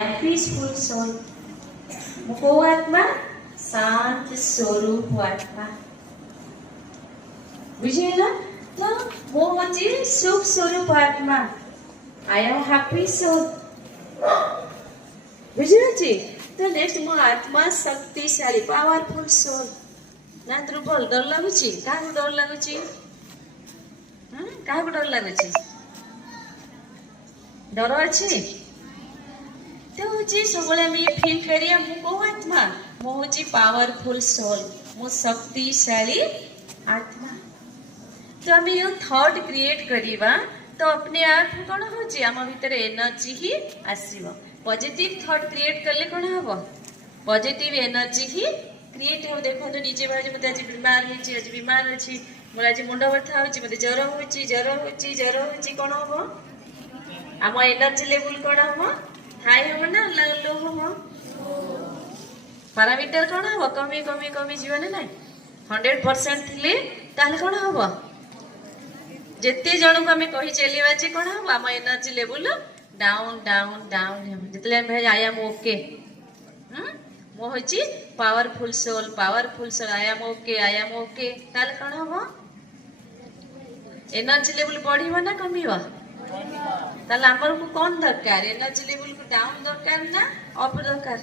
peaceful soul. ମୁଁ କୋଉ ଆତ୍ମା? ଶାନ୍ତ ସ୍ୱରୂପ ଆତ୍ମା। ବୁଝିହେଲା? ତ ମୁଁ ହଉଛି ସୁଖ ସ୍ୱରୂପ ଆତ୍ମା। I am happy soul. ବୁଝିହେଉଛି? ତ ନେକ୍ସଟ ମୋ ଆତ୍ମା ଶକ୍ତିଶାଳୀ ପାୱାରଫୁଲ ସୋଲ। ନା ଦୁର୍ବଳ? ଡର ଲାଗୁଛି? କାହାକୁ ଡର ଲାଗୁଛି? କାହାକୁ ଡର ଲାଗୁଛି? ଡର ଅଛି? तो हूँ सब फिल करिया मु कौ आत्मा मु हूँ पावरफुल सोल मु शक्तिशाली आत्मा। तो आम ये थॉट क्रिएट करवा तो अपने आप कौन हो आम भीतर एनर्जी ही आसव। पॉजिटिव थॉट क्रिएट कले कौन हम पॉजिटिव एनर्जी ही क्रिएट हो। देखो निजे भाई मत आज बीमार होती आज बीमार अच्छी मोर आज मुंड बथा हो मत ज्वर हो ज्वर हो ज्वर हो कौन हम आम एनर्जी लेवल कौन हम हाई हम ना लो हम पारामीटर कौन हम कमी कमी कमी जीवन ना 100% थिले ताले कौन हम जिते जन को आम कही चलवा जे कौन हम आम energy level down down down जितने आई एम ओके मो हूँ powerful soul I am okay ताले कौन हम एनर्जी लेवल बढ़िबा ना कमिबा ताले हमर को कौन दरकार एनर्जी लेवल को डाउन दरकार ना अप दरकार।